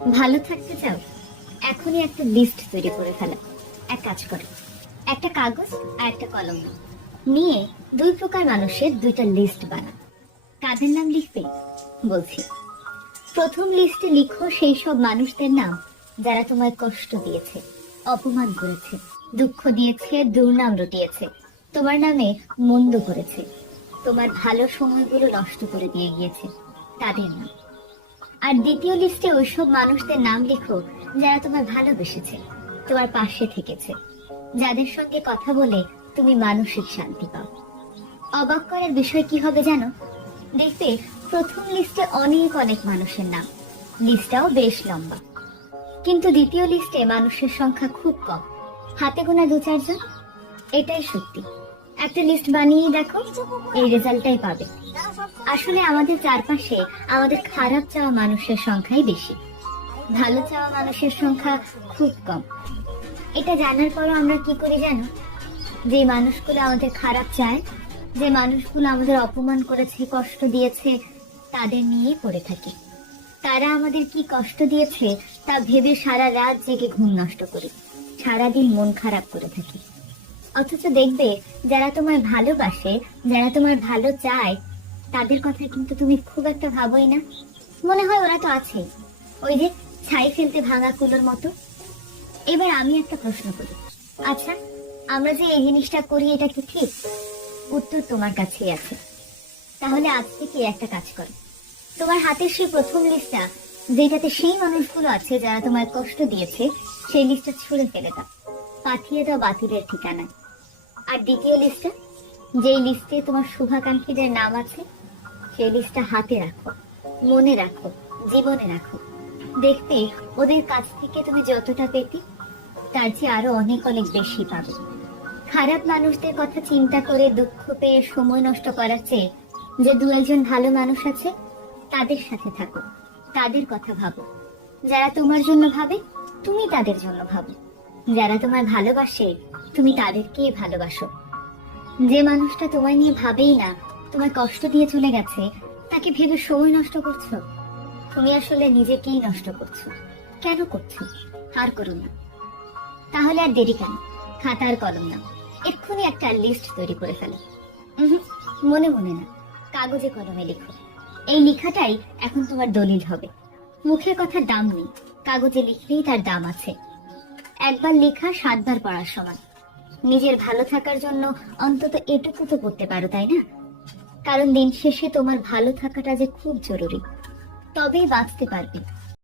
ভালো থাকতে চাও? এখনই একটা লিস্ট তৈরি করে ফেলো। এক কাজ করো, একটা কাগজ আর একটা কলম নাও। নিয়ে দুই প্রকার মানুষের দুইটা লিস্ট বানাও। কাদের নাম লিখবে বলছি। প্রথম লিস্টে লিখো সেই সব মানুষদের নাম যারা তোমায় কষ্ট দিয়েছে, অপমান করেছে, দুঃখ দিয়েছে, দুর্নাম রটিয়েছে, তোমার নামে মন্দ করেছে, তোমার ভালো সময়গুলো নষ্ট করে দিয়ে গিয়েছে, তাদের নাম। আর দ্বিতীয় লিস্টে ওইসব মানুষদের নাম লিখো যারা তোমায় ভালোবেসেছে, তোমার পাশে থেকেছে, যাদের সঙ্গে কথা বলে তুমি মানসিক শান্তি পাও। অবাক করার বিষয় কি হবে জানো? দেখবে প্রথম লিস্টে অনেক অনেক মানুষের নাম, লিস্টটাও বেশ লম্বা। কিন্তু দ্বিতীয় লিস্টে মানুষের সংখ্যা খুব কম, হাতে গোনা দু চারজন। এটাই সত্যি। একটা লিস্ট বানিয়ে দেখো, এই রেজাল্টটাই পাবে। আসলে আমাদের চারপাশে আমাদের খারাপ চাওয়া মানুষের সংখ্যাই বেশি, ভালো চাওয়া মানুষের সংখ্যা খুব কম। এটা জানার পরও আমরা কি করি জানো? যে মানুষগুলো আমাদের খারাপ চায়, যে মানুষগুলো আমাদের অপমান করেছে, কষ্ট দিয়েছে, তাদের নিয়ে পড়ে থাকি। তারা আমাদের কি কষ্ট দিয়েছে তা ভেবে সারা রাত জেগে ঘুম নষ্ট করি, সারাদিন মন খারাপ করে থাকি। অথচ দেখবে যারা তোমায় ভালোবাসে, যারা তোমার ভালো চায়, তাদের কথা কিন্তু তুমি খুব একটা ভাবোই না। মনে হয় ওরা তো আছে, ওই যে ছাই ফেলতে ভাঙা কুলোর মতো। এবার আমি একটা প্রশ্ন করি, আচ্ছা আমরা যে এই জিনিসটা করি এটা কি ঠিক? উত্তর তোমার কাছেই আছে। তাহলে আজ থেকে একটা কাজ করো, তোমার হাতের সেই প্রথম লিস্টটা, যেটাতে সেই মানুষগুলো আছে যারা তোমায় কষ্ট দিয়েছে, সেই লিস্টটা ছুঁড়ে ফেলে দাও, পাঠিয়ে দাও বাতিলের ঠিকানায়। আর দ্বিতীয় লিস্টটা, যেই লিস্টে তোমার শুভাকাঙ্ক্ষীদের নাম আছে, সেই লিস্টটা হাতে রাখো, মনে রাখো, জীবনে রাখো। দেখতে ওদের কাছ থেকে তুমি যতটা পেতে, তার চেয়ে আরো অনেক অনেক বেশি পাবে। খারাপ মানুষদের কথা চিন্তা করে দুঃখ পেয়ে সময় নষ্ট করার চেয়ে যে দু একজন ভালো মানুষ আছে, তাদের সাথে থাকো, তাদের কথা ভাবো। যারা তোমার জন্য ভাবে, তুমি তাদের জন্য ভাবো। যারা তোমার ভালোবাসে, তুমি তাদেরকেই ভালোবাসো। যে মানুষটা তোমায় নিয়ে ভাবেই না, তোমায় কষ্ট দিয়ে চলে গেছে, তাকে ভেবে সময় নষ্ট করছো, তুমি আসলে নিজেকেই নষ্ট করছো। কেন করছো? আর করো না। তাহলে আর দেরি কেন? খাতা আর কলম নাও, এক্ষুনি একটা লিস্ট তৈরি করে ফেলো। মনে মনে না, কাগজে কলমে লিখো। এই লেখাটাই এখন তোমার দলিল হবে। মুখের কথার দাম নেই, কাগজে লিখলেই তার দাম আছে। একবার লেখা 7 বার পড়ার সমান। নিজের ভালো থাকার জন্য অন্তত এটুকু তো করতে পারো, তাই না? কারণ দিন শেষে তোমার ভালো থাকাটা যে খুব জরুরি, তবেই বাঁচতে পারবে।